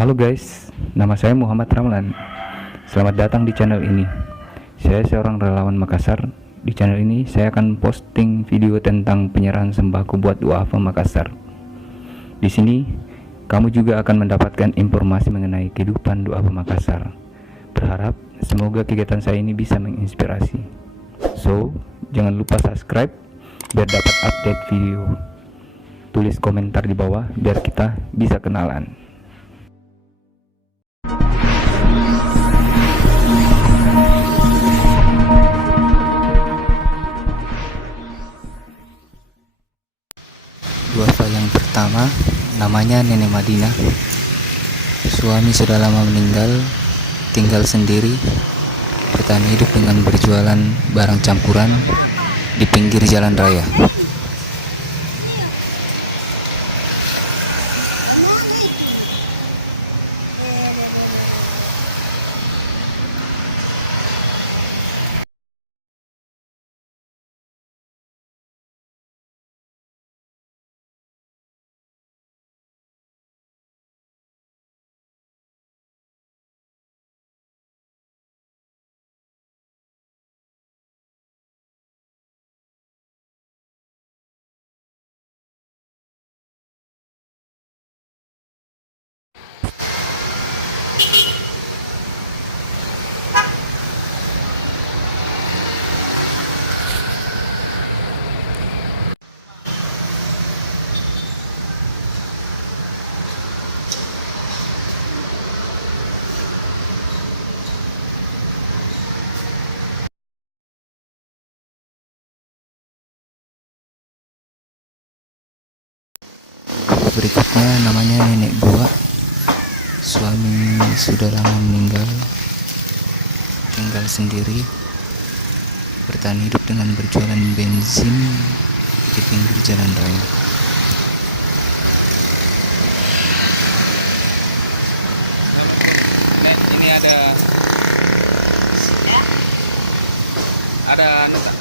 Halo guys, nama saya Muhammad Ramlan. Selamat datang di channel ini. Saya seorang relawan Makassar. Di channel ini saya akan posting video tentang penyerahan sembako buat duafa Makassar. Di sini kamu juga akan mendapatkan informasi mengenai kehidupan duafa Makassar. Berharap semoga kegiatan saya ini bisa menginspirasi. So, jangan lupa subscribe biar dapat update video. Tulis komentar di bawah biar kita bisa kenalan. Duafa yang pertama namanya Nenek Madinah. Suami sudah lama meninggal, tinggal sendiri, bertahan hidup dengan berjualan barang campuran di pinggir jalan raya. Berikutnya namanya Nenek Gua. Suami sudah lama meninggal, tinggal sendiri, bertahan hidup dengan berjualan bensin di pinggir jalan raya. Ini ada anu tak?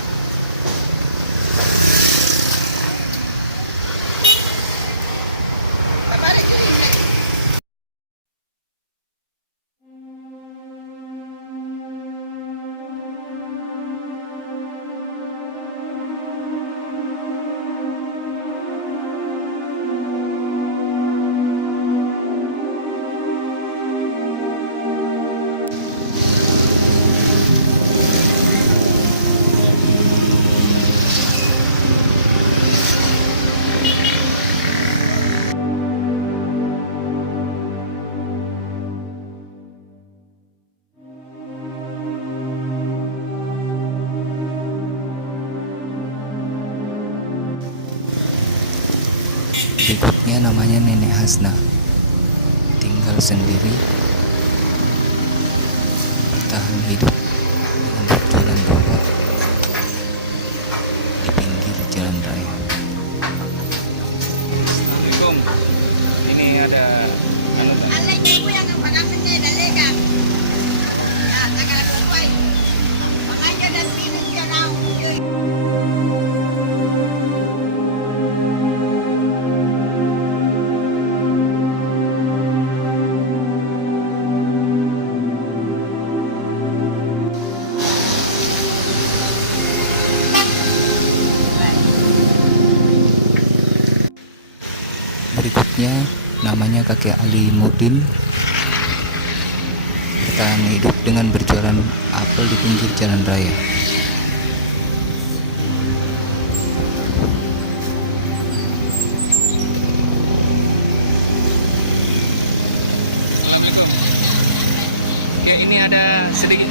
Berikutnya namanya Nenek Hasna. Tinggal sendiri, bertahan hidup dengan berjualan rokok di pinggir jalan raya. Assalamualaikum. Ini ada anu tak? Berikutnya namanya Kakek Ali Mudin. Bertahan hidup dengan berjualan apel di pinggir jalan raya. Assalamualaikum. Oke, ini ada sedikit